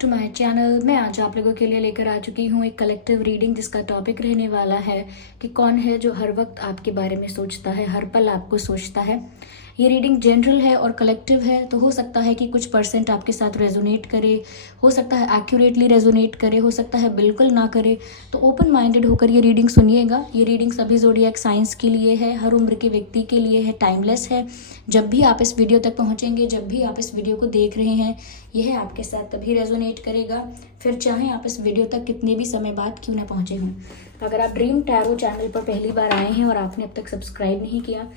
To my channel. मैं आज आप लोगों के लिए लेकर आ चुकी हूँ एक कलेक्टिव रीडिंग जिसका टॉपिक रहने वाला है कि कौन है जो हर वक्त आपके बारे में सोचता है, हर पल आपको सोचता है। ये रीडिंग जनरल है और कलेक्टिव है, तो हो सकता है कि कुछ परसेंट आपके साथ रेजोनेट करे, हो सकता है एक्यूरेटली रेजोनेट करे, हो सकता है बिल्कुल ना करे। तो ओपन माइंडेड होकर ये रीडिंग सुनिएगा। ये रीडिंग सभी ज़ोडिएक साइंस के लिए है, हर उम्र के व्यक्ति के लिए है, टाइमलेस है। जब भी आप इस वीडियो तक पहुँचेंगे, जब भी आप इस वीडियो को देख रहे हैं, यह आपके साथ तभी रेजोनेट करेगा, फिर चाहे आप इस वीडियो तक कितने भी समय बाद क्यों ना पहुँचे हों। अगर आप ड्रीम टैरो चैनल पर पहली बार आए हैं और आपने अब तक सब्सक्राइब नहीं किया,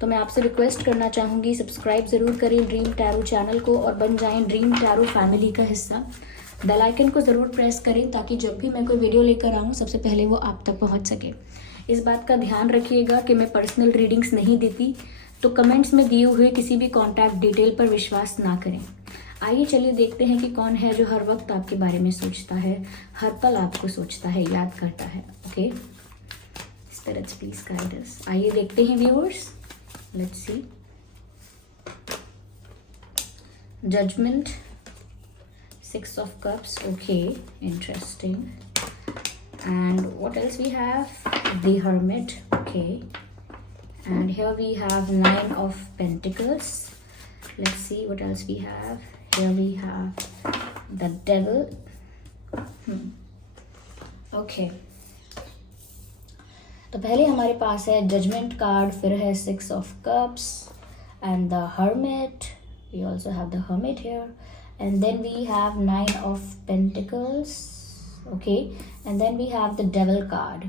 तो मैं आपसे रिक्वेस्ट करना चाहूँगी सब्सक्राइब ज़रूर करें ड्रीम टैरो चैनल को और बन जाएं ड्रीम टैरो फैमिली का हिस्सा। बेल आइकन को ज़रूर प्रेस करें ताकि जब भी मैं कोई वीडियो लेकर आऊँ सबसे पहले वो आप तक पहुँच सके। इस बात का ध्यान रखिएगा कि मैं पर्सनल रीडिंग्स नहीं देती, तो कमेंट्स में दिए हुए किसी भी कॉन्टैक्ट डिटेल पर विश्वास ना करें। आइए चलिए देखते हैं कि कौन है जो हर वक्त आपके बारे में सोचता है, हर पल आपको सोचता है, याद करता है। Okay, spirits please guide us. आइए देखते हैं viewers, let's see. Judgment, 6 of cups, okay, interesting. And what else we have? The hermit, okay. And here we have 9 of pentacles. Let's see what else we have. Here we have the devil. Okay. तो पहले हमारे पास है judgement card, फिर है 6 of cups and the hermit. We also have the hermit here. And then we have 9 of pentacles. Okay. And then we have the devil card.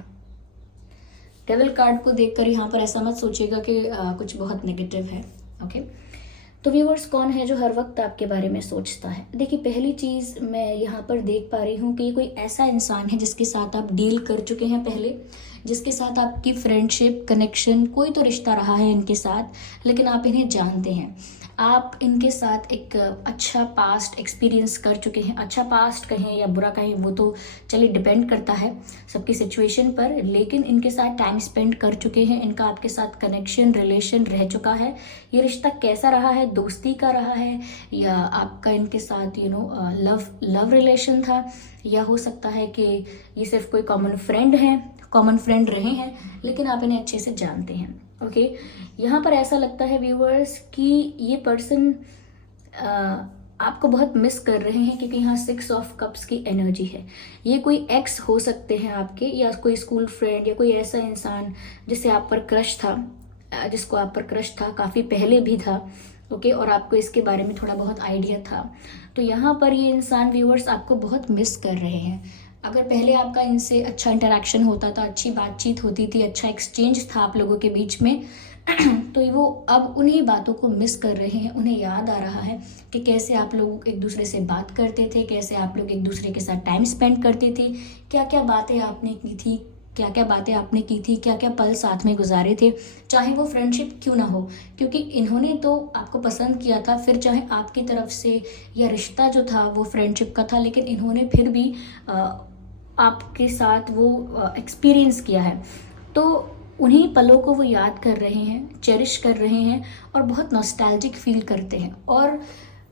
Devil card को देखकर यहाँ पर ऐसा मत सोचिएगा कि कुछ बहुत नेगेटिव है। ओके, तो व्यूअर्स, कौन है जो हर वक्त आपके बारे में सोचता है? देखिए, पहली चीज़ मैं यहाँ पर देख पा रही हूँ कि ये कोई ऐसा इंसान है जिसके साथ आप डील कर चुके हैं पहले, जिसके साथ आपकी फ्रेंडशिप, कनेक्शन, कोई तो रिश्ता रहा है इनके साथ, लेकिन आप इन्हें जानते हैं। आप इनके साथ एक अच्छा पास्ट एक्सपीरियंस कर चुके हैं। अच्छा पास्ट कहें या बुरा कहें वो तो चलिए डिपेंड करता है सबकी सिचुएशन पर, लेकिन इनके साथ टाइम स्पेंड कर चुके हैं। इनका आपके साथ कनेक्शन, रिलेशन रह चुका है। ये रिश्ता कैसा रहा है? दोस्ती का रहा है या आपका इनके साथ लव रिलेशन था, या हो सकता है कि ये सिर्फ कोई कॉमन फ्रेंड रहे हैं, लेकिन आप इन्हें अच्छे से जानते हैं। ओके, यहाँ पर ऐसा लगता है व्यूअर्स कि ये पर्सन आपको बहुत मिस कर रहे हैं, क्योंकि यहाँ 6 of cups की एनर्जी है। ये कोई एक्स हो सकते हैं आपके, या कोई स्कूल फ्रेंड, या कोई ऐसा इंसान जिससे आप पर क्रश था, जिसको आप पर क्रश था, काफ़ी पहले भी था। ओके, और आपको इसके बारे में थोड़ा बहुत आइडिया था। तो यहाँ पर ये इंसान व्यूअर्स आपको बहुत मिस कर रहे हैं। अगर पहले आपका इनसे अच्छा इंटरेक्शन होता था, अच्छी बातचीत होती थी, अच्छा एक्सचेंज था आप लोगों के बीच में, तो वो अब उन्हीं बातों को मिस कर रहे हैं। उन्हें याद आ रहा है कि कैसे आप लोग एक दूसरे से बात करते थे, कैसे आप लोग एक दूसरे के साथ टाइम स्पेंड करते थे, क्या क्या बातें आपने की थी, क्या क्या पल साथ में गुजारे थे, चाहे वो फ्रेंडशिप क्यों ना हो, क्योंकि इन्होंने तो आपको पसंद किया था। फिर चाहे आपकी तरफ से या रिश्ता जो था वो फ्रेंडशिप का था, लेकिन इन्होंने फिर भी आपके साथ वो एक्सपीरियंस किया है। तो उन्हीं पलों को वो याद कर रहे हैं, चेरिश कर रहे हैं और बहुत नॉस्टैल्जिक फील करते हैं। और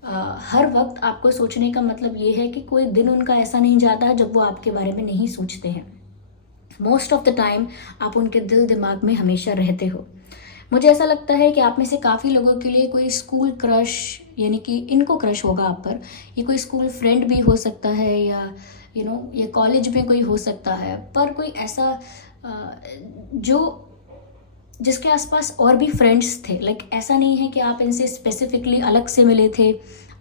हर वक्त आपको सोचने का मतलब ये है कि कोई दिन उनका ऐसा नहीं जाता जब वो आपके बारे में नहीं सोचते हैं। मोस्ट ऑफ द टाइम आप उनके दिल दिमाग में हमेशा रहते हो। मुझे ऐसा लगता है कि आप में से काफ़ी लोगों के लिए कोई स्कूल क्रश, यानी कि इनको क्रश होगा आप पर। ये कोई स्कूल फ्रेंड भी हो सकता है, या ये कॉलेज में कोई हो सकता है, पर कोई ऐसा जिसके आसपास और भी फ्रेंड्स थे। लाइक ऐसा नहीं है कि आप इनसे स्पेसिफिकली अलग से मिले थे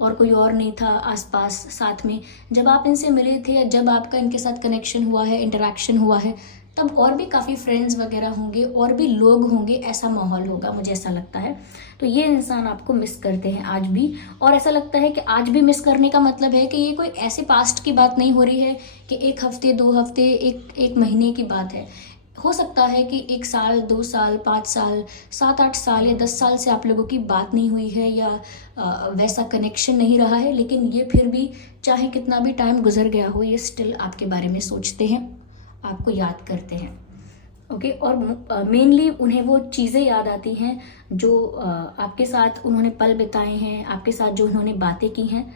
और कोई और नहीं था आसपास साथ में। जब आप इनसे मिले थे या जब आपका इनके साथ कनेक्शन हुआ है, इंटरेक्शन हुआ है, तब और भी काफ़ी फ्रेंड्स वगैरह होंगे, और भी लोग होंगे, ऐसा माहौल होगा, मुझे ऐसा लगता है। तो ये इंसान आपको मिस करते हैं आज भी, और ऐसा लगता है कि आज भी मिस करने का मतलब है कि ये कोई ऐसे पास्ट की बात नहीं हो रही है कि 1 हफ्ते, 2 हफ्ते, एक महीने की बात है। हो सकता है कि 1 साल, 2 साल, 5 साल, 7-8 साल या 10 साल से आप लोगों की बात नहीं हुई है, या वैसा कनेक्शन नहीं रहा है, लेकिन ये फिर भी चाहे कितना भी टाइम गुजर गया हो, ये स्टिल आपके बारे में सोचते हैं, आपको याद करते हैं। ओके, और मेनली उन्हें वो चीज़ें याद आती हैं जो आपके साथ उन्होंने पल बिताए हैं, आपके साथ जो उन्होंने बातें की हैं,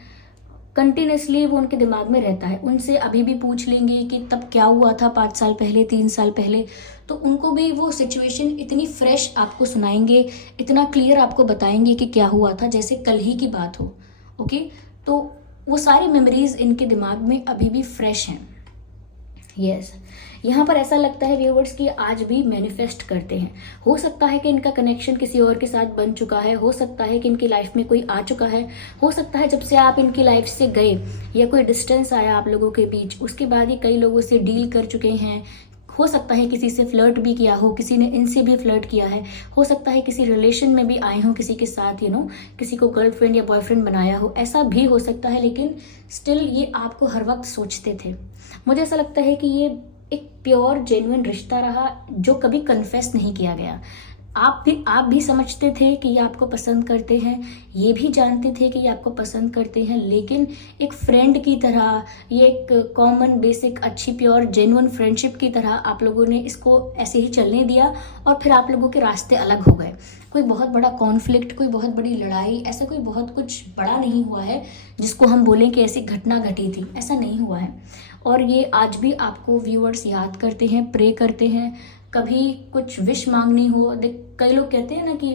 कंटिन्यूसली वो उनके दिमाग में रहता है। उनसे अभी भी पूछ लेंगे कि तब क्या हुआ था 5 साल पहले, 3 साल पहले, तो उनको भी वो सिचुएशन इतनी फ्रेश आपको सुनाएंगे, इतना क्लियर आपको बताएंगे कि क्या हुआ था, जैसे कल ही की बात हो। ओके, तो वो सारी मेमोरीज इनके दिमाग में अभी भी फ्रेश हैं। यस, यहाँ पर ऐसा लगता है व्यूवर्स कि आज भी मैनिफेस्ट करते हैं। हो सकता है कि इनका कनेक्शन किसी और के साथ बन चुका है, हो सकता है कि इनकी लाइफ में कोई आ चुका है, हो सकता है जब से आप इनकी लाइफ से गए या कोई डिस्टेंस आया आप लोगों के बीच, उसके बाद ही कई लोगों से डील कर चुके हैं। हो सकता है किसी से फ्लर्ट भी किया हो, किसी ने इनसे भी फ्लर्ट किया है, हो सकता है किसी रिलेशन में भी आए हों किसी के साथ, किसी को गर्लफ्रेंड या बॉयफ्रेंड बनाया हो, ऐसा भी हो सकता है। लेकिन स्टिल ये आपको हर वक्त सोचते थे। मुझे ऐसा लगता है कि ये एक प्योर जेन्युइन रिश्ता रहा जो कभी कन्फेस नहीं किया गया। आप भी समझते थे कि ये आपको पसंद करते हैं, ये भी जानते थे कि ये आपको पसंद करते हैं, लेकिन एक फ्रेंड की तरह, ये एक कॉमन बेसिक अच्छी प्योर जेन्युइन फ्रेंडशिप की तरह आप लोगों ने इसको ऐसे ही चलने दिया और फिर आप लोगों के रास्ते अलग हो गए। कोई बहुत बड़ा कॉन्फ्लिक्ट, कोई बहुत बड़ी लड़ाई, ऐसा कोई बहुत कुछ बड़ा नहीं हुआ है जिसको हम बोलें कि ऐसी घटना घटी थी, ऐसा नहीं हुआ है। और ये आज भी आपको व्यूअर्स याद करते हैं, प्रे करते हैं। कभी कुछ विश मांगनी हो, कई लोग कहते हैं ना कि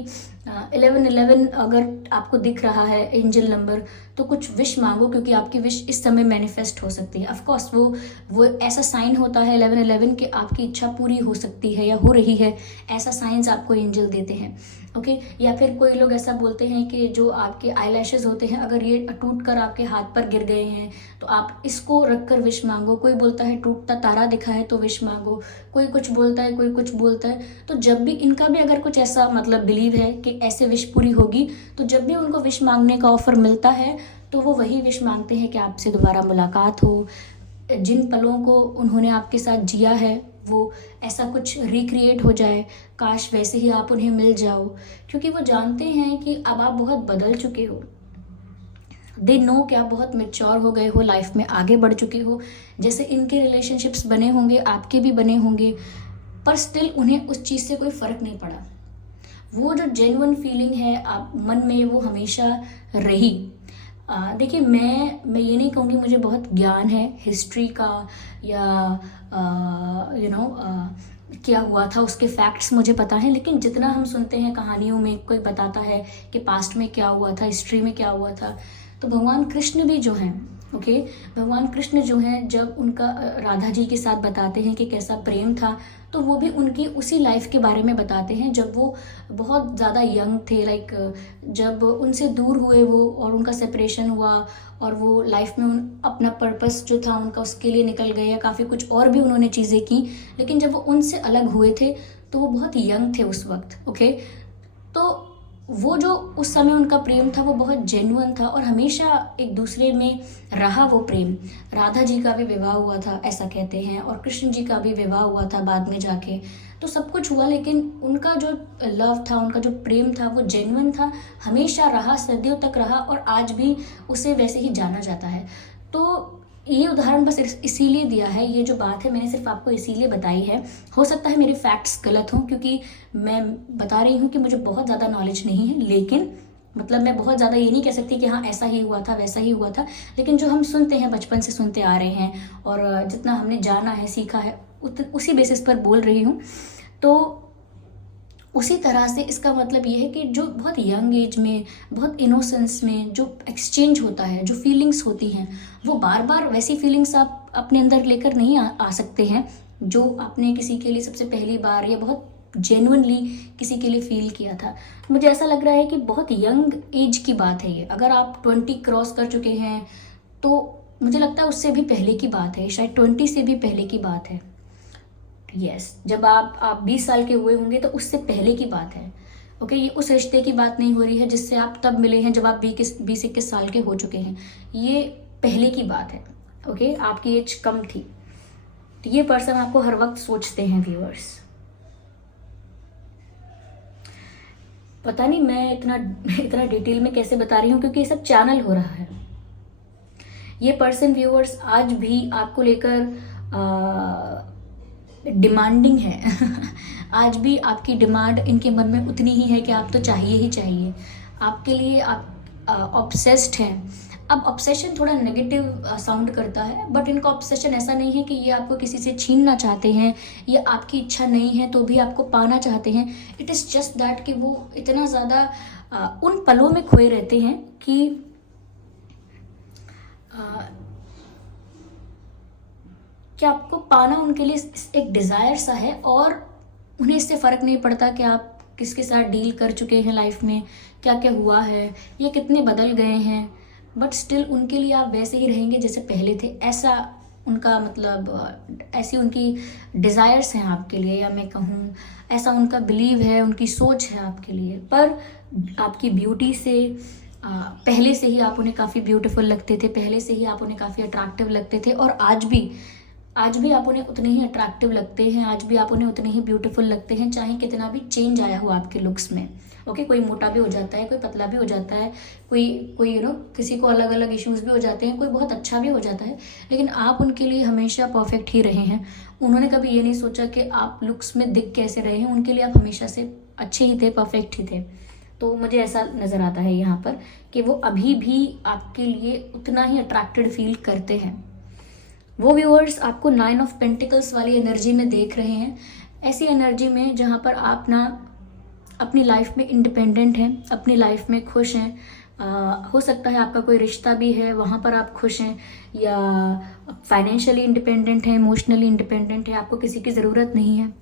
1111 अगर आपको दिख रहा है एंजल नंबर, तो कुछ विश मांगो क्योंकि आपकी विश इस समय मैनिफेस्ट हो सकती है। ऑफ कोर्स वो ऐसा साइन होता है 1111 कि आपकी इच्छा पूरी हो सकती है या हो रही है, ऐसा साइंस आपको एंजल देते हैं। ओके, या फिर कोई लोग ऐसा बोलते हैं कि जो आपके आईलैशेस होते हैं, अगर ये टूट कर आपके हाथ पर गिर गए हैं तो आप इसको रख कर विश मांगो। कोई बोलता है टूटता तारा दिखा है तो विश मांगो, कोई कुछ बोलता है, कोई कुछ बोलता है। तो जब भी इनका भी अगर कुछ ऐसा मतलब बिलीव है कि ऐसे विश पूरी होगी, तो जब भी उनको विश मांगने का ऑफर मिलता है तो वो वही विश मांगते हैं कि आपसे दोबारा मुलाकात हो, जिन पलों को उन्होंने आपके साथ जिया है वो ऐसा कुछ रिक्रिएट हो जाए, काश वैसे ही आप उन्हें मिल जाओ। क्योंकि वो जानते हैं कि अब आप बहुत बदल चुके हो, दे नो कि आप बहुत मैच्योर हो गए हो, लाइफ में आगे बढ़ चुके हो। जैसे इनके रिलेशनशिप्स बने होंगे, आपके भी बने होंगे, पर स्टिल उन्हें उस चीज़ से कोई फ़र्क नहीं पड़ा। वो जो जेन्युइन फीलिंग है आप मन में, वो हमेशा रही। देखिए, मैं ये नहीं कहूँगी मुझे बहुत ज्ञान है हिस्ट्री का या क्या हुआ था उसके फैक्ट्स मुझे पता है, लेकिन जितना हम सुनते हैं कहानियों में, कोई बताता है कि पास्ट में क्या हुआ था, हिस्ट्री में क्या हुआ था, तो भगवान कृष्ण भी जो हैं, ओके, भगवान कृष्ण जो हैं, जब उनका राधा जी के साथ बताते हैं कि कैसा प्रेम था, तो वो भी उनकी उसी लाइफ के बारे में बताते हैं जब वो बहुत ज़्यादा यंग थे, लाइक जब उनसे दूर हुए वो और उनका सेपरेशन हुआ और वो लाइफ में अपना पर्पस जो था उनका उसके लिए निकल गए, या काफ़ी कुछ और भी उन्होंने चीज़ें की, लेकिन जब वो उनसे अलग हुए थे तो वो बहुत यंग थे उस वक्त। ओके, तो वो जो उस समय उनका प्रेम था वो बहुत जेन्युइन था और हमेशा एक दूसरे में रहा वो प्रेम। राधा जी का भी विवाह हुआ था ऐसा कहते हैं, और कृष्ण जी का भी विवाह हुआ था बाद में जाके, तो सब कुछ हुआ, लेकिन उनका जो लव था, उनका जो प्रेम था वो जेन्युइन था, हमेशा रहा, सदियों तक रहा, और आज भी उसे वैसे ही जाना जाता है। तो ये उदाहरण बस इसीलिए दिया है, ये जो बात है मैंने सिर्फ आपको इसीलिए बताई है। हो सकता है मेरे फैक्ट्स गलत हों, क्योंकि मैं बता रही हूँ कि मुझे बहुत ज़्यादा नॉलेज नहीं है, लेकिन मतलब मैं बहुत ज़्यादा ये नहीं कह सकती कि हाँ ऐसा ही हुआ था, वैसा ही हुआ था, लेकिन जो हम सुनते हैं, बचपन से सुनते आ रहे हैं और जितना हमने जाना है, सीखा है, उसी बेसिस पर बोल रही हूँ। तो उसी तरह से इसका मतलब ये है कि जो बहुत यंग एज में, बहुत इनोसेंस में जो एक्सचेंज होता है, जो फीलिंग्स होती हैं, वो बार बार वैसी फीलिंग्स आप अपने अंदर लेकर नहीं आ सकते हैं जो आपने किसी के लिए सबसे पहली बार या बहुत जेन्युइनली किसी के लिए फील किया था। मुझे ऐसा लग रहा है कि बहुत यंग एज की बात है ये। अगर आप 20 क्रॉस कर चुके हैं तो मुझे लगता है उससे भी पहले की बात है, शायद 20 से भी पहले की बात है। यस, जब आप 20 साल के हुए होंगे तो उससे पहले की बात है। ओके, ये उस रिश्ते की बात नहीं हो रही है जिससे आप तब मिले हैं जब आप 20-21 साल के हो चुके हैं, ये पहले की बात है। ओके, आपकी एज कम थी, तो ये पर्सन आपको हर वक्त सोचते हैं व्यूअर्स। पता नहीं मैं इतना डिटेल में कैसे बता रही हूँ, क्योंकि ये सब चैनल हो रहा है। ये पर्सन व्यूअर्स आज भी आपको लेकर डिमांडिंग है आज भी आपकी डिमांड इनके मन में उतनी ही है कि आप तो चाहिए ही चाहिए, आपके लिए आप ऑब्सेस्ड हैं, अब ऑब्सेशन थोड़ा नेगेटिव साउंड करता है, बट इनका ऑब्सेशन ऐसा नहीं है कि ये आपको किसी से छीनना चाहते हैं, ये आपकी इच्छा नहीं है तो भी आपको पाना चाहते हैं। इट इज़ जस्ट दैट कि वो इतना ज़्यादा उन पलों में खोए रहते हैं कि आपको पाना उनके लिए एक डिज़ायर सा है, और उन्हें इससे फ़र्क नहीं पड़ता कि आप किसके साथ डील कर चुके हैं लाइफ में, क्या क्या हुआ है, ये कितने बदल गए हैं, बट स्टिल उनके लिए आप वैसे ही रहेंगे जैसे पहले थे। ऐसा उनका मतलब ऐसी उनकी डिज़ायर्स हैं आपके लिए, या मैं कहूँ ऐसा उनका बिलीव है, उनकी सोच है आपके लिए। पर आपकी ब्यूटी से पहले से ही आप उन्हें काफ़ी ब्यूटीफुल लगते थे, पहले से ही आप उन्हें काफ़ी अट्रैक्टिव लगते थे, और आज भी आप उन्हें उतने ही अट्रैक्टिव लगते हैं, आज भी आप उन्हें उतने ही ब्यूटीफुल लगते हैं, चाहे कितना भी चेंज आया हो आपके लुक्स में। ओके, कोई मोटा भी हो जाता है, कोई पतला भी हो जाता है, कोई किसी को अलग अलग इश्यूज भी हो जाते हैं, कोई बहुत अच्छा भी हो जाता है, लेकिन आप उनके लिए हमेशा परफेक्ट ही रहे हैं। उन्होंने कभी ये नहीं सोचा कि आप लुक्स में दिख कैसे रहे हैं, उनके लिए आप हमेशा से अच्छे ही थे, परफेक्ट ही थे। तो मुझे ऐसा नज़र आता है यहाँ पर कि वो अभी भी आपके लिए उतना ही अट्रैक्टेड फील करते हैं। वो व्यूअर्स आपको 9 ऑफ पेंटिकल्स वाली एनर्जी में देख रहे हैं, ऐसी एनर्जी में जहाँ पर आप ना अपनी लाइफ में इंडिपेंडेंट हैं, अपनी लाइफ में खुश हैं। हो सकता है आपका कोई रिश्ता भी है, वहाँ पर आप खुश हैं, या फाइनेंशियली इंडिपेंडेंट हैं, इमोशनली इंडिपेंडेंट है, आपको किसी की ज़रूरत नहीं है।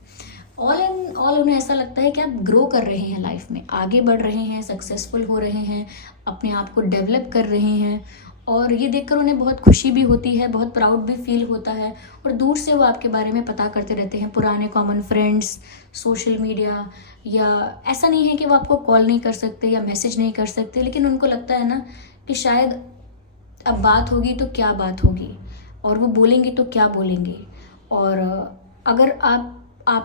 ऑल इन ऑल उन्हें ऐसा लगता है कि आप ग्रो कर रहे हैं लाइफ में, आगे बढ़ रहे हैं, सक्सेसफुल हो रहे हैं, अपने आप को डेवलप कर रहे हैं, और ये देखकर उन्हें बहुत खुशी भी होती है, बहुत प्राउड भी फील होता है। और दूर से वो आपके बारे में पता करते रहते हैं, पुराने कॉमन फ्रेंड्स, सोशल मीडिया, या ऐसा नहीं है कि वो आपको कॉल नहीं कर सकते या मैसेज नहीं कर सकते, लेकिन उनको लगता है ना कि शायद अब बात होगी तो क्या बात होगी, और वो बोलेंगे तो क्या बोलेंगे, और अगर आप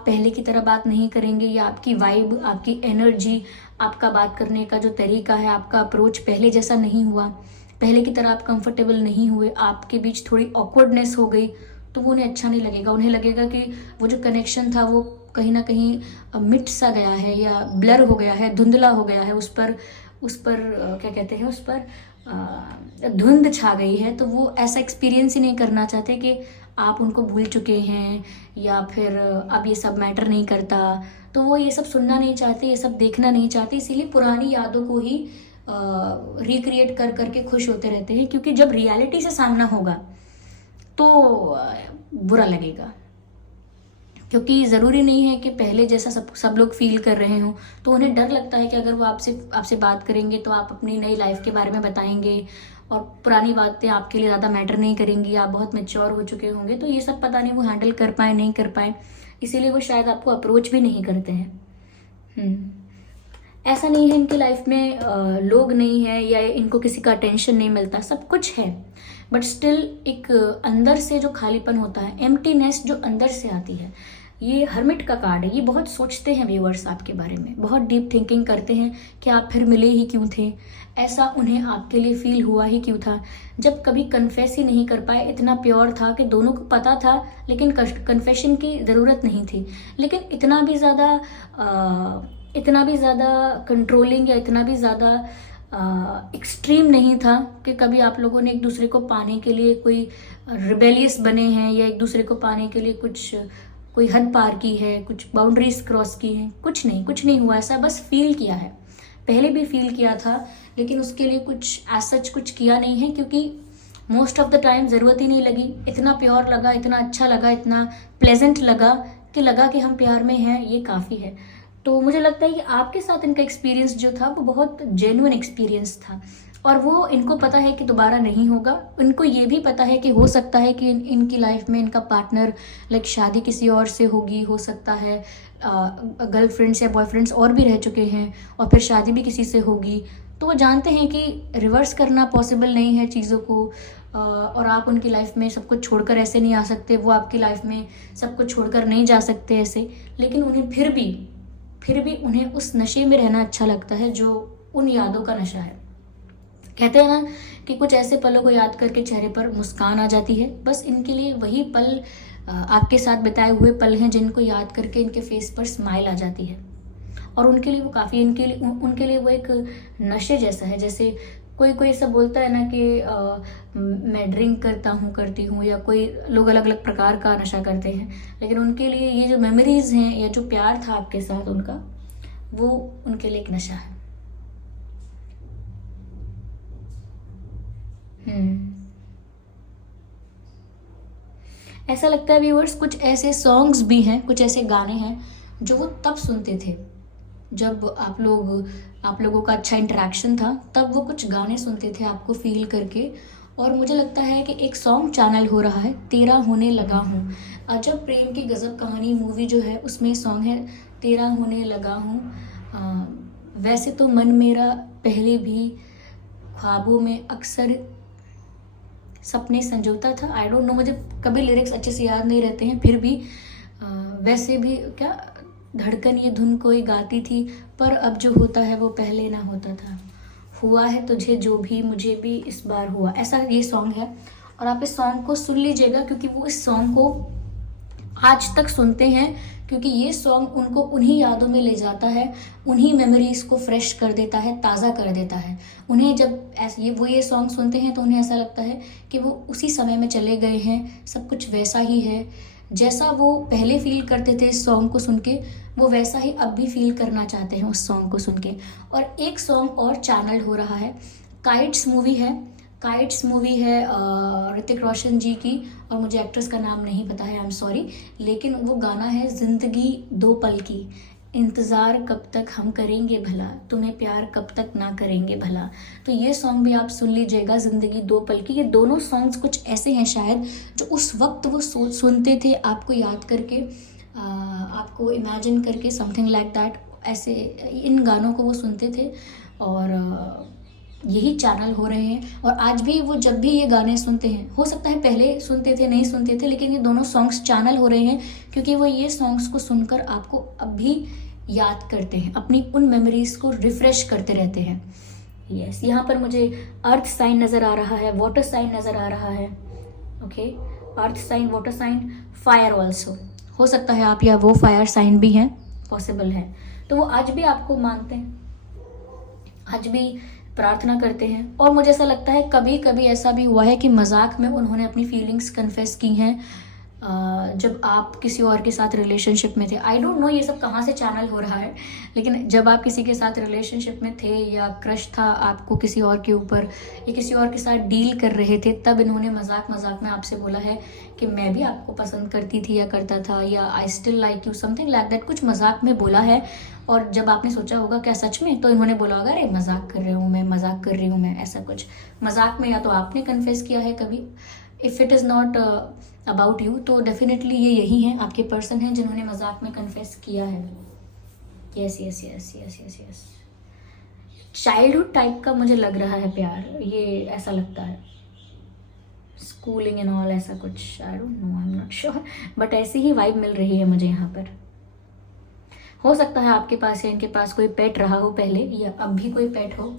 पहले की तरह बात नहीं करेंगे, या आपकी वाइब, आपकी एनर्जी, आपका बात करने का जो तरीका है, आपका अप्रोच पहले जैसा नहीं हुआ, पहले की तरह आप कंफर्टेबल नहीं हुए, आपके बीच थोड़ी ऑकवर्डनेस हो गई, तो वो उन्हें अच्छा नहीं लगेगा। उन्हें लगेगा कि वो जो कनेक्शन था वो कहीं ना कहीं मिट सा गया है, या ब्लर हो गया है, धुंधला हो गया है, उस पर क्या कहते हैं, उस पर धुंध छा गई है। तो वो ऐसा एक्सपीरियंस ही नहीं करना चाहते कि आप उनको भूल चुके हैं, या फिर अब ये सब मैटर नहीं करता। तो वो ये सब सुनना नहीं चाहते, ये सब देखना नहीं चाहते, इसीलिए पुरानी यादों को ही रिक्रिएट कर करके खुश होते रहते हैं, क्योंकि जब रियलिटी से सामना होगा तो बुरा लगेगा। क्योंकि ज़रूरी नहीं है कि पहले जैसा सब लोग फील कर रहे हों, तो उन्हें डर लगता है कि अगर वो आपसे बात करेंगे तो आप अपनी नई लाइफ के बारे में बताएंगे, और पुरानी बातें आपके लिए ज़्यादा मैटर नहीं करेंगी, आप बहुत मैच्योर हो चुके होंगे, तो ये सब पता नहीं वो हैंडल कर पाए नहीं कर पाए, इसीलिए वो शायद आपको अप्रोच भी नहीं करते हैं। ऐसा नहीं है इनकी लाइफ में लोग नहीं है, या इनको किसी का अटेंशन नहीं मिलता, सब कुछ है, बट स्टिल एक अंदर से जो खालीपन होता है, एम्प्टीनेस जो अंदर से आती है। ये हर्मिट का कार्ड है, ये बहुत सोचते हैं व्यूअर्स आपके बारे में, बहुत डीप थिंकिंग करते हैं कि आप फिर मिले ही क्यों थे, ऐसा उन्हें आपके लिए फील हुआ ही क्यों था, जब कभी कन्फेस ही नहीं कर पाए। इतना प्योर था कि दोनों को पता था, लेकिन कन्फेशन की ज़रूरत नहीं थी, लेकिन इतना भी ज़्यादा कंट्रोलिंग या इतना भी ज़्यादा एक्सट्रीम नहीं था कि कभी आप लोगों ने एक दूसरे को पाने के लिए कोई रिबेलियस बने हैं, या एक दूसरे को पाने के लिए कोई हद पार की है, कुछ बाउंड्रीज क्रॉस की हैं। कुछ नहीं हुआ ऐसा, बस फील किया है। पहले भी फील किया था, लेकिन उसके लिए कुछ सच कुछ किया नहीं है, क्योंकि मोस्ट ऑफ द टाइम ज़रूरत ही नहीं लगी। इतना प्योर लगा, इतना अच्छा लगा, इतना प्लेजेंट लगा कि हम प्यार में हैं, ये काफ़ी है। तो मुझे लगता है कि आपके साथ इनका एक्सपीरियंस जो था वो बहुत जेन्युइन एक्सपीरियंस था, और वो इनको पता है कि दोबारा नहीं होगा। इनको ये भी पता है कि हो सकता है कि इनकी लाइफ में इनका पार्टनर शादी किसी और से होगी, हो सकता है गर्लफ्रेंड्स या बॉयफ्रेंड्स और भी रह चुके हैं, और फिर शादी भी किसी से होगी। तो वो जानते हैं कि रिवर्स करना पॉसिबल नहीं है चीज़ों को, और आप उनकी लाइफ में सब कुछ छोड़कर ऐसे नहीं आ सकते, वो आपकी लाइफ में सब कुछ छोड़कर नहीं जा सकते ऐसे। लेकिन उन्हें फिर भी उन्हें उस नशे में रहना अच्छा लगता है जो उन यादों का नशा है। कहते हैं ना कि कुछ ऐसे पलों को याद करके चेहरे पर मुस्कान आ जाती है। बस इनके लिए वही पल आपके साथ बिताए हुए पल हैं जिनको याद करके इनके फेस पर स्माइल आ जाती है, और उनके लिए वो काफ़ी उनके लिए वो एक नशे जैसा है। जैसे कोई कोई ऐसा बोलता है ना कि मैं ड्रिंक करता हूँ, करती हूँ, या कोई लोग अलग अलग प्रकार का नशा करते हैं, लेकिन उनके लिए ये जो मेमोरीज हैं या जो प्यार था आपके साथ उनका, वो उनके लिए एक नशा है। ऐसा लगता है व्यूअर्स, कुछ ऐसे सॉन्ग्स भी हैं, कुछ ऐसे गाने हैं जो वो तब सुनते थे जब आप लोगों का अच्छा इंटरेक्शन था, तब वो कुछ गाने सुनते थे आपको फील करके। और मुझे लगता है कि एक सॉन्ग चैनल हो रहा है, तेरा होने लगा हूँ। अजब प्रेम की गजब कहानी मूवी जो है, उसमें सॉन्ग है तेरा होने लगा हूँ। वैसे तो मन मेरा पहले भी ख्वाबों में अक्सर सपने संजोता था। आई डोंट नो, मुझे कभी लिरिक्स अच्छे से याद नहीं रहते हैं, फिर भी वैसे भी क्या धड़कन ये धुन कोई गाती थी, पर अब जो होता है वो पहले ना होता था। हुआ है तुझे जो भी, मुझे भी इस बार हुआ, ऐसा ये सॉन्ग है। और आप इस सॉन्ग को सुन लीजिएगा, क्योंकि वो इस सॉन्ग को आज तक सुनते हैं, क्योंकि ये सॉन्ग उनको उन्हीं यादों में ले जाता है, उन्हीं मेमोरीज को फ्रेश कर देता है, ताज़ा कर देता है। उन्हें जब ये सॉन्ग सुनते हैं तो उन्हें ऐसा लगता है कि वो उसी समय में चले गए हैं, सब कुछ वैसा ही है जैसा वो पहले फील करते थे इस सॉन्ग को सुन के, वो वैसा ही अब भी फील करना चाहते हैं उस सॉन्ग को सुन के। और एक सॉन्ग और चैनल हो रहा है, काइट्स मूवी है। काइट्स मूवी है ऋतिक रोशन जी की, और मुझे एक्ट्रेस का नाम नहीं पता है, आई एम सॉरी, लेकिन वो गाना है जिंदगी दो पल की, इंतज़ार कब तक हम करेंगे भला, तुम्हें प्यार कब तक ना करेंगे भला। तो ये सॉन्ग भी आप सुन लीजिएगा, जिंदगी दो पल की। ये दोनों सॉन्ग्स कुछ ऐसे हैं शायद जो उस वक्त वो सुनते थे, आपको याद करके, आपको इमेजिन करके, समथिंग लाइक दैट, ऐसे इन गानों को वो सुनते थे। और यही चैनल हो रहे हैं। और आज भी वो जब भी ये गाने सुनते हैं, हो सकता है पहले सुनते थे, नहीं सुनते थे, लेकिन ये दोनों सॉन्ग्स चैनल हो रहे हैं, क्योंकि वो ये सॉन्ग्स को सुनकर आपको अब भी याद करते हैं, अपनी उन मेमोरीज को रिफ्रेश करते रहते हैं। यस, यहाँ पर मुझे अर्थ साइन नज़र आ रहा है, वाटर साइन नज़र आ रहा है। Okay, earth sign, water sign, fire also हो सकता है आप या वो फायर साइन भी हैं, पॉसिबल है। तो वो आज भी आपको मानते हैं, आज भी प्रार्थना करते हैं। और मुझे ऐसा लगता है कभी कभी ऐसा भी हुआ है कि मजाक में उन्होंने अपनी फीलिंग्स कन्फेस की हैं जब आप किसी और के साथ रिलेशनशिप में थे। आई डोंट नो ये सब कहाँ से चैनल हो रहा है, लेकिन जब आप किसी के साथ रिलेशनशिप में थे या क्रश था आपको किसी और के ऊपर, या किसी और के साथ डील कर रहे थे, तब इन्होंने मजाक मजाक में आपसे बोला है कि मैं भी आपको पसंद करती थी या करता था, या I still like you, something like that, कुछ मजाक में बोला है। और जब आपने सोचा होगा क्या सच में, तो इन्होंने बोला होगा अरे मजाक कर रही हूँ मैं, मजाक कर रही हूँ मैं, ऐसा कुछ मजाक में। या तो आपने कन्फेस किया है कभी, if it is not about you, तो डेफिनेटली ये यही हैं, आपके पर्सन हैं जिन्होंने मजाक में कन्फेस किया है। Yes yes yes yes yes yes, childhood type का मुझे लग रहा है प्यार, ये ऐसा लगता है, स्कूलिंग एंड ऑल, ऐसा कुछ, I don't know, I am not sure, but ऐसी ही वाइब मिल रही है मुझे यहाँ पर। हो सकता है आपके पास या इनके पास कोई पेट रहा हो पहले, या अब भी कोई पेट हो,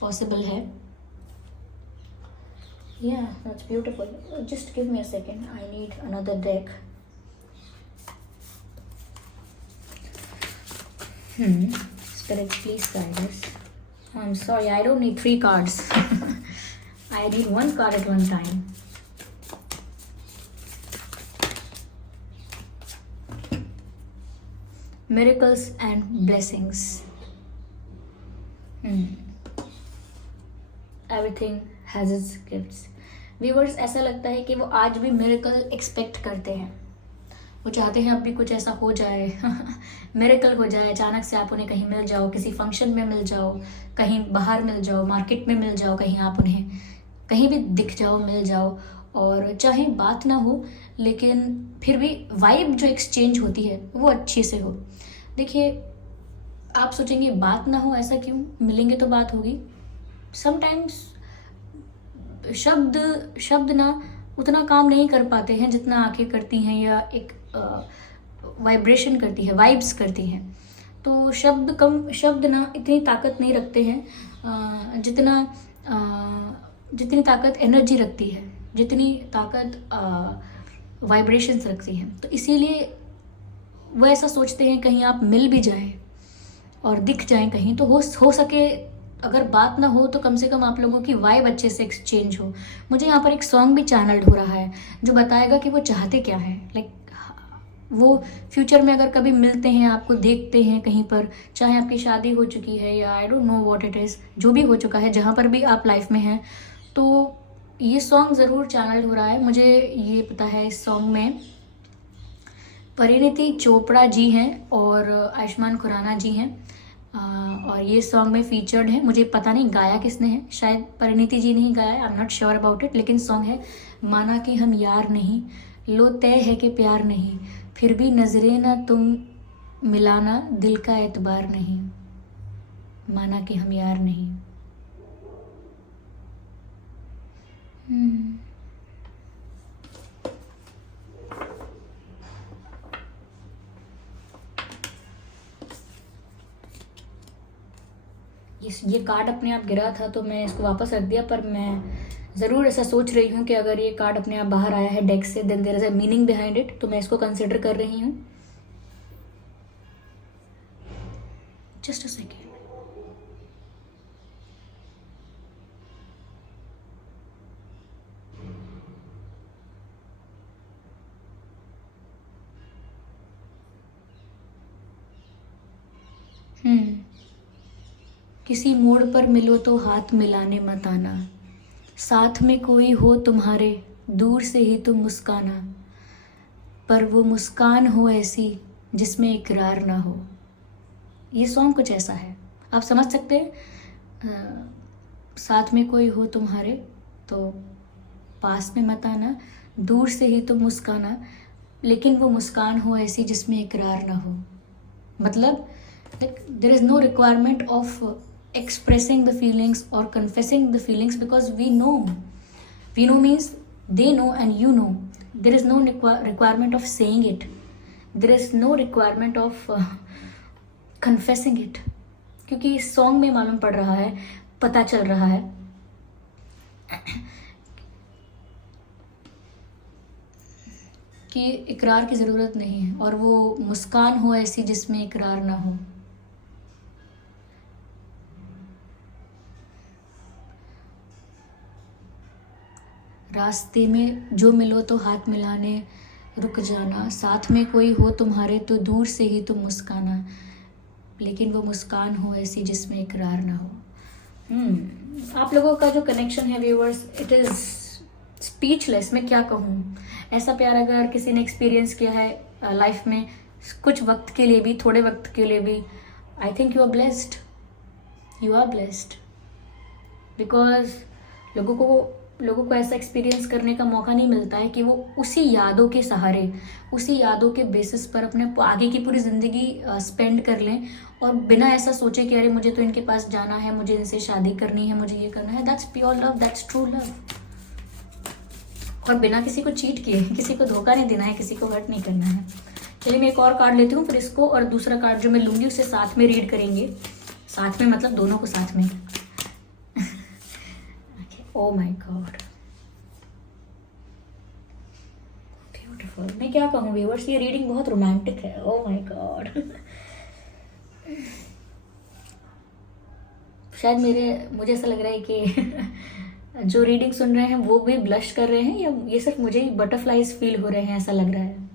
पॉसिबल है। Yeah, that's beautiful. Just give me a second. I need another deck. Spirit, please guide us. I'm sorry, I don't need 3 cards. I need 1 card at one time. Miracles and blessings. Everything has its gifts. Viewers, ऐसा लगता है कि वो आज भी miracle expect करते हैं, वो चाहते हैं अब भी कुछ ऐसा हो जाए, मिरेकल हो जाए, अचानक से आप उन्हें कहीं मिल जाओ, किसी फंक्शन में मिल जाओ, कहीं बाहर मिल जाओ, मार्केट में मिल जाओ, कहीं आप उन्हें कहीं भी दिख जाओ, मिल जाओ, और चाहे बात ना हो लेकिन फिर भी वाइब जो एक्सचेंज होती है वो अच्छी से हो। देखिए, आप सोचेंगे बात ना हो, ऐसा क्यों, मिलेंगे तो बात होगी। समटाइम्स शब्द ना उतना काम नहीं कर पाते हैं जितना आंखें करती हैं, या एक वाइब्रेशन करती है, वाइब्स करती हैं। तो शब्द ना इतनी ताकत नहीं रखते हैं जितनी ताकत एनर्जी रखती है, जितनी ताकत वाइब्रेशंस रखती हैं। तो इसीलिए वो ऐसा सोचते हैं कहीं आप मिल भी जाएं और दिख जाएं कहीं, तो हो सके अगर बात ना हो तो कम से कम आप लोगों की वाइब अच्छे से एक्सचेंज हो। मुझे यहाँ पर एक सॉन्ग भी चैनल्ड हो रहा है जो बताएगा कि वो चाहते क्या है। लाइक वो फ्यूचर में अगर कभी मिलते हैं, आपको देखते हैं कहीं पर, चाहे आपकी शादी हो चुकी है या I don't know what it is, जो भी हो चुका है, जहाँ पर भी आप लाइफ में हैं, तो ये सॉन्ग ज़रूर चैनल्ड हो रहा है। मुझे ये पता है इस सॉन्ग में परिणीति चोपड़ा जी हैं और आयुष्मान खुराना जी हैं, और ये सॉन्ग में फीचर्ड है। मुझे पता नहीं गाया किसने है, शायद परिणीति जी ने ही गाया है, I am not sure about it. लेकिन सॉन्ग है माना कि हम यार नहीं, लो तय है कि प्यार नहीं, फिर भी नजरें ना तुम मिलाना, दिल का एतबार नहीं, माना कि हम यार नहीं। ये कार्ड अपने आप गिरा था तो मैं इसको वापस रख दिया, पर मैं ज़रूर ऐसा सोच रही हूँ कि अगर ये कार्ड अपने आप बाहर आया है डेक से, then there is a meaning behind it, तो मैं इसको कंसिडर कर रही हूँ। Just a second. किसी मोड़ पर मिलो तो हाथ मिलाने मत आना, साथ में कोई हो तुम्हारे, दूर से ही तुम मुस्काना, पर वो मुस्कान हो ऐसी जिसमें इकरार ना हो। ये सॉन्ग कुछ ऐसा है, आप समझ सकते हैं। साथ में कोई हो तुम्हारे तो पास में मत आना, दूर से ही तुम मुस्काना, लेकिन वो मुस्कान हो ऐसी जिसमें इकरार ना हो। मतलब there is no requirement of expressing the feelings or confessing the feelings, because we know means they know and you know. There is no requirement of saying it, there is no requirement of confessing it, क्योंकि इस song में मालूम पड़ रहा है, पता चल रहा है कि इकरार की ज़रूरत नहीं है, और वो मुस्कान हो ऐसी जिसमें इकरार ना हो। रास्ते में जो मिलो तो हाथ मिलाने रुक जाना, साथ में कोई हो तुम्हारे तो दूर से ही तुम मुस्काना, लेकिन वो मुस्कान हो ऐसी जिसमें इकरार ना हो। आप लोगों का जो कनेक्शन है व्यूअर्स, इट इज़ स्पीचलेस। मैं क्या कहूँ, ऐसा प्यार अगर किसी ने एक्सपीरियंस किया है लाइफ में, कुछ वक्त के लिए भी, थोड़े वक्त के लिए भी, I think you are blessed, you are blessed, because लोगों को ऐसा एक्सपीरियंस करने का मौका नहीं मिलता है कि वो उसी यादों के सहारे, उसी यादों के बेसिस पर अपने आगे की पूरी ज़िंदगी स्पेंड कर लें, और बिना ऐसा सोचे कि अरे मुझे तो इनके पास जाना है, मुझे इनसे शादी करनी है, मुझे ये करना है। That's pure love, that's true love. और बिना किसी को चीट किए, किसी को धोखा नहीं देना है, किसी को हर्ट नहीं करना है। चलिए मैं एक और कार्ड लेती हूँ, फिर इसको और दूसरा कार्ड जो मैं लूँगी उसे साथ में रीड करेंगे। साथ में मतलब दोनों को साथ में। Oh my God, beautiful. मैं क्या कहूँ व्यूअर्स, ये रीडिंग बहुत रोमांटिक है। ओ माय गॉड, शायद मुझे ऐसा लग रहा है कि जो रीडिंग सुन रहे हैं वो भी ब्लश कर रहे हैं, या ये सिर्फ मुझे ही बटरफ्लाइज फील हो रहे हैं, ऐसा लग रहा है।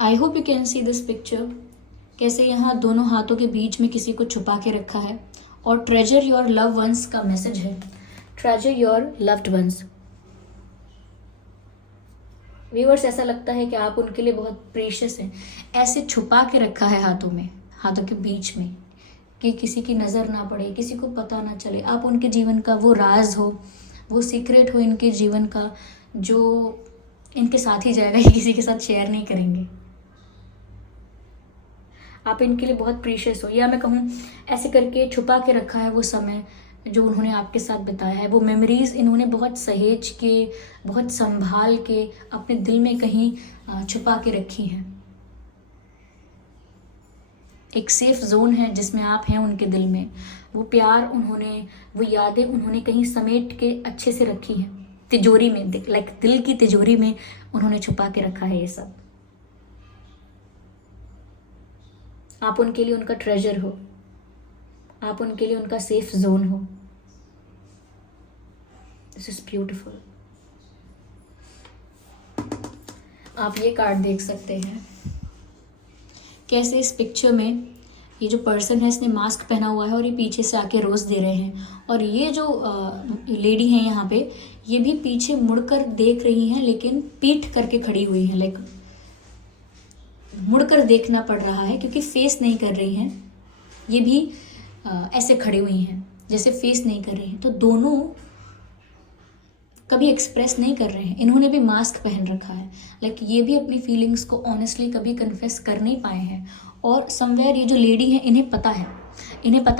I hope you can see this picture, कैसे यहाँ दोनों हाथों के बीच में किसी को छुपा के रखा है, और ट्रेजर योर लव वंस का मैसेज है। Treasure your loved ones. Viewers, ऐसा लगता है कि आप उनके लिए बहुत प्रीशियस हैं, ऐसे छुपा के रखा है हाथों में, हाथों के बीच में, कि किसी की नज़र ना पड़े, किसी को पता ना चले। आप उनके जीवन का वो राज हो, वो सीक्रेट हो इनके जीवन का, जो इनके साथ ही जाएगा, ये किसी के साथ शेयर नहीं करेंगे। आप इनके लिए बहुत प्रीशियस हो, या मैं कहूँ ऐसे करके छुपा के रखा है वो समय जो उन्होंने आपके साथ बिताया है, वो मेमोरीज इन्होंने बहुत सहेज के, बहुत संभाल के अपने दिल में कहीं छुपा के रखी हैं। एक सेफ जोन है जिसमें आप हैं उनके दिल में। वो प्यार उन्होंने, वो यादें उन्होंने कहीं समेट के अच्छे से रखी हैं, तिजोरी में, लाइक दिल की तिजोरी में उन्होंने छुपा के रखा है ये सब। आप उनके लिए उनका ट्रेजर हो, आप उनके लिए उनका सेफ जोन हो। This is beautiful. आप ये कार्ड देख सकते हैं कैसे इस पिक्चर में ये जो पर्सन है इसने मास्क पहना हुआ है और ये पीछे से आके रोज दे रहे हैं, और ये जो लेडी है यहाँ पे ये भी पीछे मुड़कर देख रही हैं, लेकिन पीठ करके खड़ी हुई हैं, लाइक मुड़कर देखना पड़ रहा है क्योंकि फेस नहीं कर रही हैं। ये भी ऐसे खड़ी हुई हैं जैसे फेस नहीं कर रही हैं, तो दोनों कभी एक्सप्रेस नहीं कर रहे हैं। इन्होंने भी मास्क पहन रखा है, लाइक ये भी अपनी फीलिंग्स को ऑनेस्टली कभी कन्फेस कर नहीं पाए हैं। और समवेयर ये जो लेडी है इन्हें पता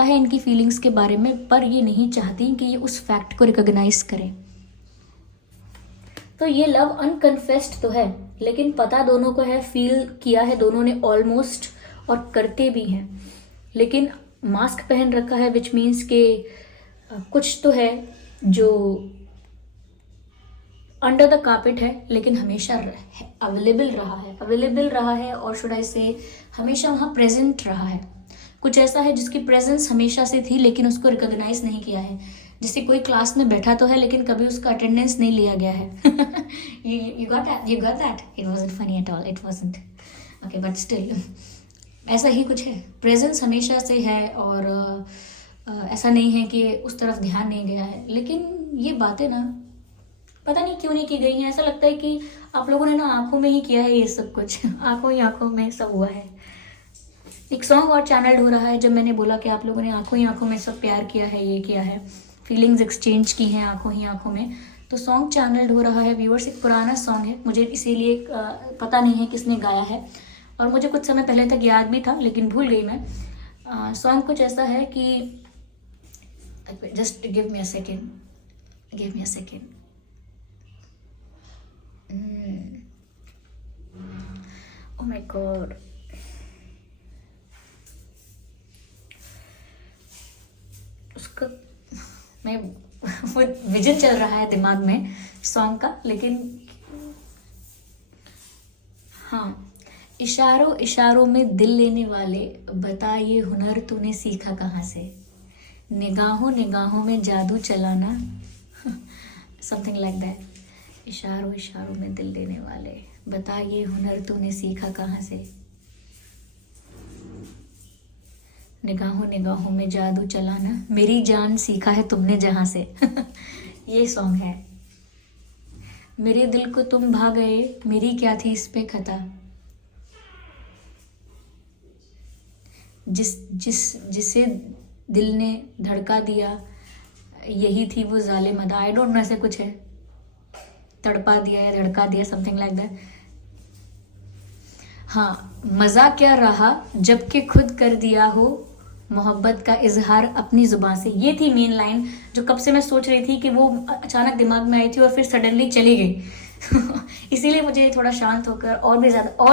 है इनकी फीलिंग्स के बारे में, पर ये नहीं चाहती कि ये उस फैक्ट को रिकॉग्नाइज करें। तो ये लव अनकन्फेस्ड तो है, लेकिन पता दोनों को है, फील किया है दोनों ने ऑलमोस्ट, और करते भी हैं। लेकिन मास्क पहन रखा है विच मीन्स के कुछ तो है जो अंडर द कार्पेट है, लेकिन हमेशा अवेलेबल रहा है और शुड आई से हमेशा वहाँ प्रेजेंट रहा है। कुछ ऐसा है जिसकी प्रेजेंस हमेशा से थी लेकिन उसको रिकॉग्नाइज नहीं किया है। जैसे कोई क्लास में बैठा तो है लेकिन कभी उसका अटेंडेंस नहीं लिया गया है। you got that? It wasn't funny at all. It wasn't. Okay, but still ऐसा ही कुछ है। प्रेजेंस हमेशा से है और ऐसा नहीं है कि उस तरफ ध्यान नहीं गया है। लेकिन ये बातें ना पता नहीं क्यों नहीं की गई हैं। ऐसा लगता है कि आप लोगों ने ना आंखों में ही किया है ये सब कुछ। आंखों ही आंखों में सब हुआ है। एक सॉन्ग और चैनल्ड हो रहा है जब मैंने बोला कि आप लोगों ने आंखों ही आंखों में सब प्यार किया है, ये किया है, फीलिंग्स एक्सचेंज की हैं आंखों ही आंखों में, तो सॉन्ग चैनल्ड हो रहा है व्यूअर्स। एक पुराना सॉन्ग है, मुझे इसीलिए पता नहीं है किसने गाया है और मुझे कुछ समय पहले तक याद भी था लेकिन भूल गई मैं। सॉन्ग कुछ ऐसा है कि just give me a second. Oh my God. उसका मैं वो विजन चल रहा है दिमाग में सॉन्ग का, लेकिन हाँ, इशारों इशारों में दिल लेने वाले, बता ये हुनर तूने सीखा कहाँ से, निगाहों निगाहों में जादू चलाना, समथिंग लाइक दैट। इशारों इशारों में दिल लेने वाले, बता ये हुनर तूने सीखा कहाँ से, निगाहों निगाहों में जादू चलाना, मेरी जान सीखा है तुमने जहाँ से। ये सॉन्ग है। मेरे दिल को तुम भा गए, मेरी क्या थी इस पे खता, जिसे दिल ने धड़का दिया, यही थी वो जालिम अदा। आई डोंट नो, ऐसे कुछ है, तड़पा दिया या धड़का दिया, समथिंग लाइक दैट। हाँ, मजा क्या रहा जबकि खुद कर दिया हो मोहब्बत का इजहार अपनी जुबान से। ये थी मेन लाइन जो कब से मैं सोच रही थी कि वो अचानक दिमाग में आई थी और फिर सडनली चली गई। इसीलिए मुझे थोड़ा शांत होकर और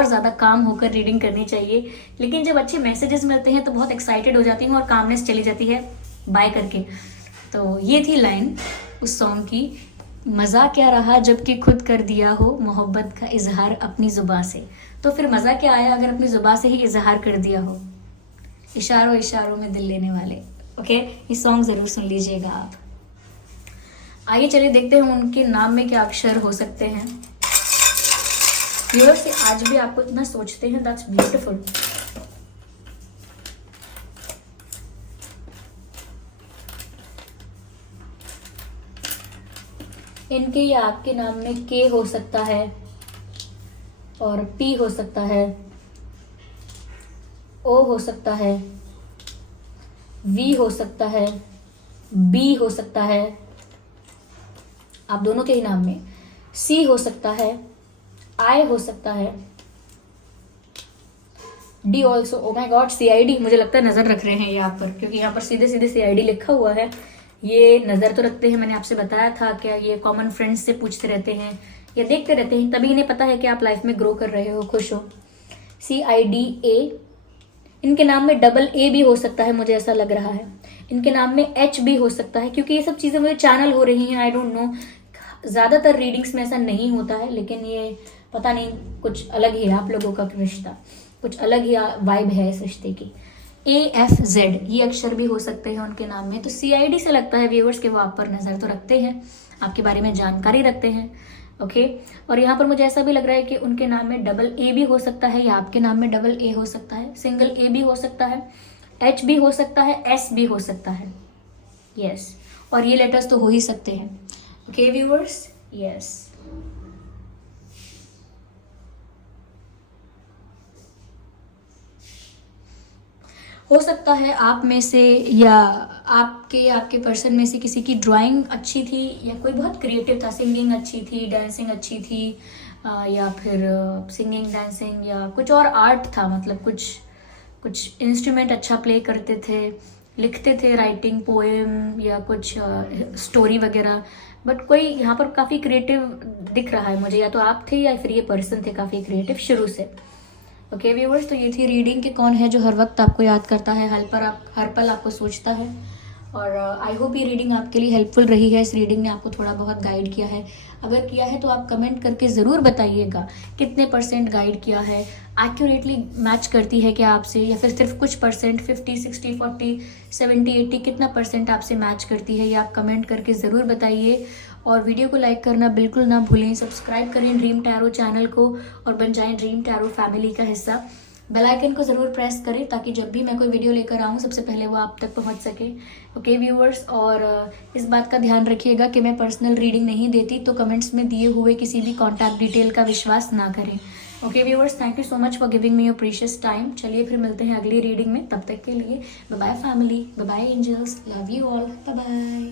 ज़्यादा काम होकर रीडिंग करनी चाहिए। लेकिन जब अच्छे मैसेजेस मिलते हैं तो बहुत एक्साइटेड हो जाती हूँ और कामनेस चली जाती है बाय करके। तो ये थी लाइन उस सॉन्ग की, मज़ा क्या रहा जबकि खुद कर दिया हो मोहब्बत का इजहार अपनी ज़ुबान से। तो फिर मज़ा क्या आया अगर अपनी ज़ुबान से ही इजहार कर दिया हो। इशारों इशारों में दिल लेने वाले। ओके, ये सॉन्ग ज़रूर सुन लीजिएगा आप। आइए चलिए देखते हैं उनके नाम में क्या अक्षर हो सकते हैं। व्यूअर्स, आज भी आपको इतना सोचते हैं, दैट्स ब्यूटीफुल। इनके या आपके नाम में के हो सकता है और पी हो सकता है, ओ हो सकता है, वी हो सकता है, बी हो सकता है आप दोनों के ही नाम में, सी हो सकता है, आई हो सकता है, डी ऑल्सो। ओ माई गॉड, CID मुझे लगता है नज़र रख रहे हैं यहाँ पर, क्योंकि यहाँ पर सीधे सीधे CID लिखा हुआ है। ये नज़र तो रखते हैं, मैंने आपसे बताया था क्या, ये कॉमन फ्रेंड्स से पूछते रहते हैं या देखते रहते हैं, तभी इन्हें पता है कि आप लाइफ में ग्रो कर रहे हो, खुश हो। CIDA, इनके नाम में AA भी हो सकता है, मुझे ऐसा लग रहा है। इनके नाम में H भी हो सकता है, क्योंकि ये सब चीज़ें मुझे चैनल हो रही हैं। आई डोंट नो, ज़्यादातर रीडिंग्स में ऐसा नहीं होता है, लेकिन ये पता नहीं कुछ अलग ही है आप लोगों का रिश्ता। कुछ अलग ही वाइब है इस रिश्ते की। AFZ ये अक्षर भी हो सकते हैं उनके नाम में। तो CID से लगता है व्यूअर्स कि वो आप पर नज़र तो रखते हैं, आपके बारे में जानकारी रखते हैं। ओके, और यहाँ पर मुझे ऐसा भी लग रहा है कि उनके नाम में डबल A भी हो सकता है, या आपके नाम में डबल A हो सकता है, सिंगल A भी हो सकता है, H भी हो सकता है, S भी हो सकता है। यस, और ये लेटर्स तो हो ही सकते हैं। Okay viewers, yes. हो सकता है आप में से या आपके पर्सन में से किसी की ड्राइंग अच्छी थी, या कोई बहुत क्रिएटिव था, सिंगिंग अच्छी थी, डांसिंग अच्छी थी, या फिर सिंगिंग डांसिंग या कुछ और आर्ट था, मतलब कुछ इंस्ट्रूमेंट अच्छा प्ले करते थे, लिखते थे, राइटिंग पोएम या कुछ स्टोरी वगैरह। बट कोई यहाँ पर काफ़ी क्रिएटिव दिख रहा है मुझे, या तो आप थे या फिर ये पर्सन थे काफ़ी क्रिएटिव शुरू से। ओके व्यूअर्स, तो ये थी रीडिंग कि कौन है जो हर वक्त आपको याद करता है, हर पल आपको सोचता है। और आई होप ये रीडिंग आपके लिए हेल्पफुल रही है। इस रीडिंग ने आपको थोड़ा बहुत गाइड किया है। अगर किया है तो आप कमेंट करके ज़रूर बताइएगा कितने % गाइड किया है, एक्यूरेटली मैच करती है क्या आपसे, या फिर सिर्फ कुछ %, 50, 60, 40, 70, 80 कितना % आपसे मैच करती है, ये आप कमेंट करके ज़रूर बताइए। और वीडियो को लाइक करना बिल्कुल ना भूलें, सब्सक्राइब करें ड्रीम टैरो चैनल को और बन जाएं ड्रीम टैरो फैमिली का हिस्सा। बेल आइकन को ज़रूर प्रेस करें ताकि जब भी मैं कोई वीडियो लेकर आऊँ सबसे पहले वो आप तक पहुँच सके। ओके व्यूअर्स, और इस बात का ध्यान रखिएगा कि मैं पर्सनल रीडिंग नहीं देती, तो कमेंट्स में दिए हुए किसी भी कॉन्टैक्ट डिटेल का विश्वास ना करें। Okay viewers, thank you so much for giving me your precious time. चलिए फिर मिलते हैं अगली रीडिंग में, तब तक के लिए bye bye family, bye bye angels, love you all, bye bye.